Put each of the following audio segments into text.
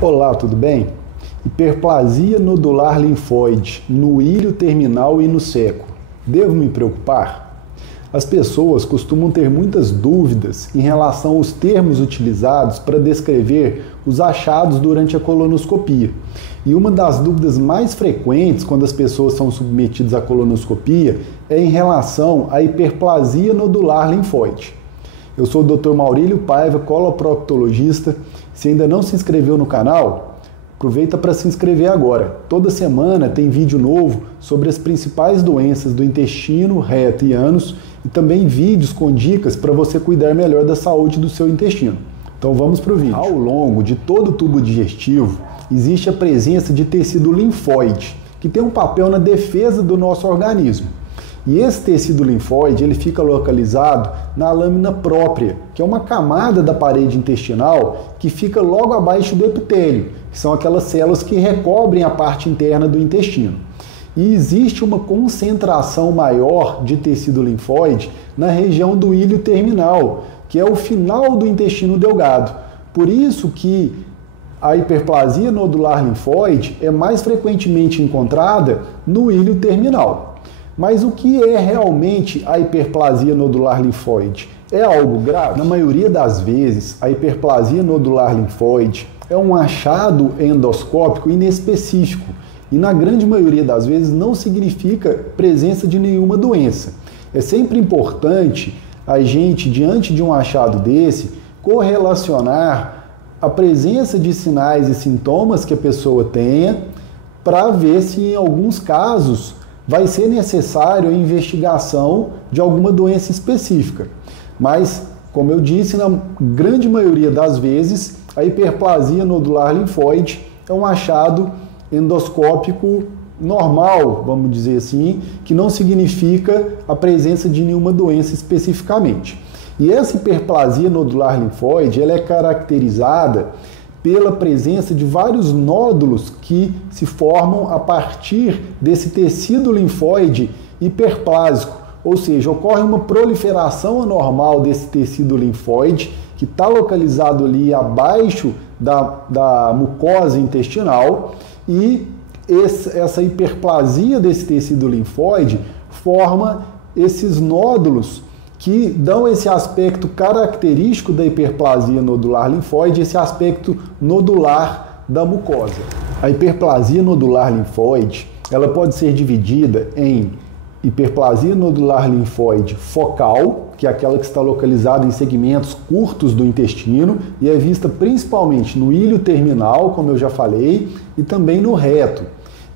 Olá, tudo bem? Hiperplasia nodular linfóide no ilho terminal e no seco. Devo me preocupar? As pessoas costumam ter muitas dúvidas em relação aos termos utilizados para descrever os achados durante a colonoscopia. E uma das dúvidas mais frequentes quando as pessoas são submetidas à colonoscopia é em relação à hiperplasia nodular linfóide. Eu sou o Dr. Maurílio Paiva, coloproctologista. Se ainda não se inscreveu no canal, aproveita para se inscrever agora. Toda semana tem vídeo novo sobre as principais doenças do intestino, reto e ânus e também vídeos com dicas para você cuidar melhor da saúde do seu intestino. Então vamos para o vídeo. Ao longo de todo o tubo digestivo existe a presença de tecido linfóide, que tem um papel na defesa do nosso organismo. E esse tecido linfóide ele fica localizado na lâmina própria, que é uma camada da parede intestinal que fica logo abaixo do epitélio, que são aquelas células que recobrem a parte interna do intestino. E existe uma concentração maior de tecido linfóide na região do ilho terminal, que é o final do intestino delgado. Por isso que a hiperplasia nodular linfóide é mais frequentemente encontrada no ilho terminal. Mas o que é realmente a hiperplasia nodular linfóide? É algo grave? Na maioria das vezes, a hiperplasia nodular linfóide é um achado endoscópico inespecífico e na grande maioria das vezes não significa presença de nenhuma doença. É sempre importante a gente, diante de um achado desse, correlacionar a presença de sinais e sintomas que a pessoa tenha para ver se em alguns casos vai ser necessário a investigação de alguma doença específica. Mas, como eu disse, na grande maioria das vezes, a hiperplasia nodular linfóide é um achado endoscópico normal, vamos dizer assim, que não significa a presença de nenhuma doença especificamente. E essa hiperplasia nodular linfóide, ela é caracterizada pela presença de vários nódulos que se formam a partir desse tecido linfóide hiperplásico, ou seja, ocorre uma proliferação anormal desse tecido linfóide que está localizado ali abaixo da mucosa intestinal e essa hiperplasia desse tecido linfóide forma esses nódulos que dão esse aspecto característico da hiperplasia nodular linfóide, esse aspecto nodular da mucosa. A hiperplasia nodular linfóide, ela pode ser dividida em hiperplasia nodular linfóide focal, que é aquela que está localizada em segmentos curtos do intestino e é vista principalmente no ilho terminal, como eu já falei, e também no reto.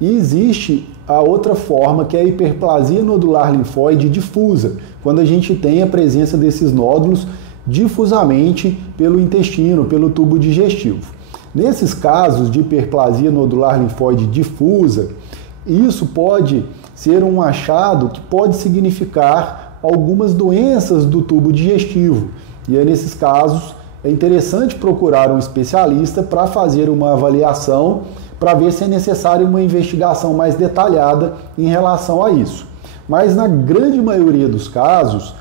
E existe a outra forma, que é a hiperplasia nodular linfóide difusa, quando a gente tem a presença desses nódulos difusamente pelo intestino, pelo tubo digestivo. Nesses casos de hiperplasia nodular linfóide difusa, isso pode ser um achado que pode significar algumas doenças do tubo digestivo. E aí, nesses casos, é interessante procurar um especialista para fazer uma avaliação para ver se é necessária uma investigação mais detalhada em relação a isso. Mas na grande maioria dos casos,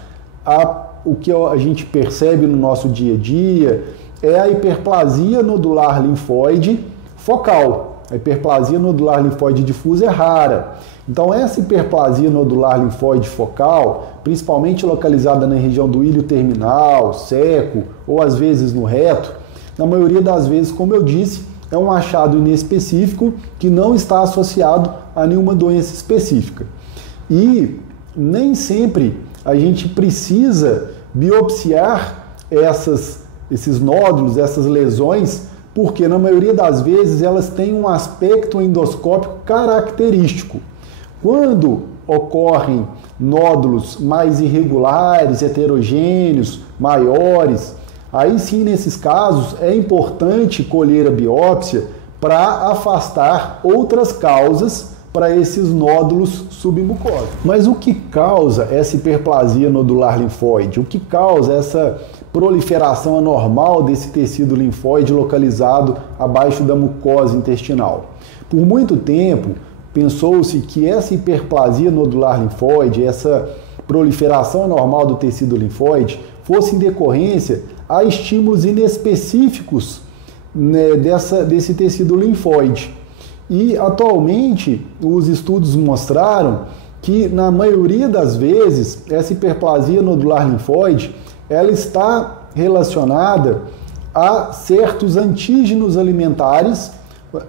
o que a gente percebe no nosso dia a dia é a hiperplasia nodular linfóide focal. A hiperplasia nodular linfóide difusa é rara. Então essa hiperplasia nodular linfóide focal, principalmente localizada na região do ilho terminal, seco ou às vezes no reto, na maioria das vezes, como eu disse, é um achado inespecífico que não está associado a nenhuma doença específica. E nem sempre a gente precisa biopsiar esses nódulos, essas lesões, porque na maioria das vezes elas têm um aspecto endoscópico característico. Quando ocorrem nódulos mais irregulares, heterogêneos, maiores, aí sim, nesses casos, é importante colher a biópsia para afastar outras causas para esses nódulos submucosos. Mas o que causa essa hiperplasia nodular linfóide? O que causa essa proliferação anormal desse tecido linfóide localizado abaixo da mucosa intestinal? Por muito tempo, pensou-se que essa hiperplasia nodular linfóide, essa proliferação anormal do tecido linfóide, fosse em decorrência a estímulos inespecíficos né, desse tecido linfóide. E atualmente os estudos mostraram que na maioria das vezes essa hiperplasia nodular linfóide ela está relacionada a certos antígenos alimentares,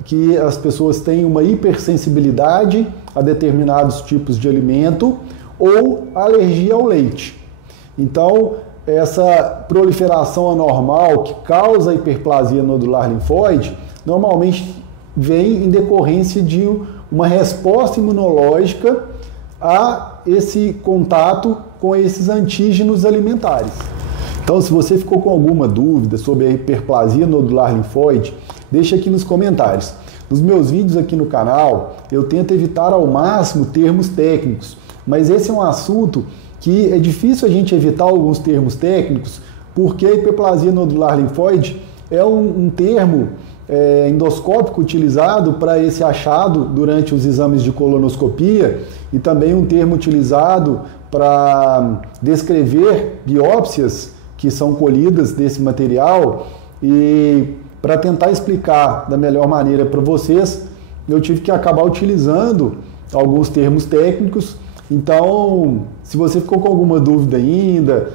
que as pessoas têm uma hipersensibilidade a determinados tipos de alimento ou alergia ao leite. Então, essa proliferação anormal que causa a hiperplasia nodular linfóide normalmente vem em decorrência de uma resposta imunológica a esse contato com esses antígenos alimentares. Então, se você ficou com alguma dúvida sobre a hiperplasia nodular linfóide, deixa aqui nos comentários. Nos meus vídeos aqui no canal, eu tento evitar ao máximo termos técnicos, mas esse é um assunto que é difícil a gente evitar alguns termos técnicos, porque a hiperplasia nodular linfóide é um termo endoscópico utilizado para esse achado durante os exames de colonoscopia e também um termo utilizado para descrever biópsias que são colhidas desse material. E para tentar explicar da melhor maneira para vocês, eu tive que acabar utilizando alguns termos técnicos. Então, se você ficou com alguma dúvida ainda,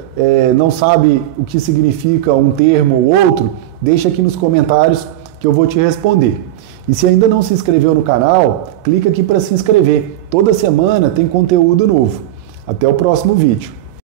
não sabe o que significa um termo ou outro, deixa aqui nos comentários que eu vou te responder. E se ainda não se inscreveu no canal, clica aqui para se inscrever. Toda semana tem conteúdo novo. Até o próximo vídeo.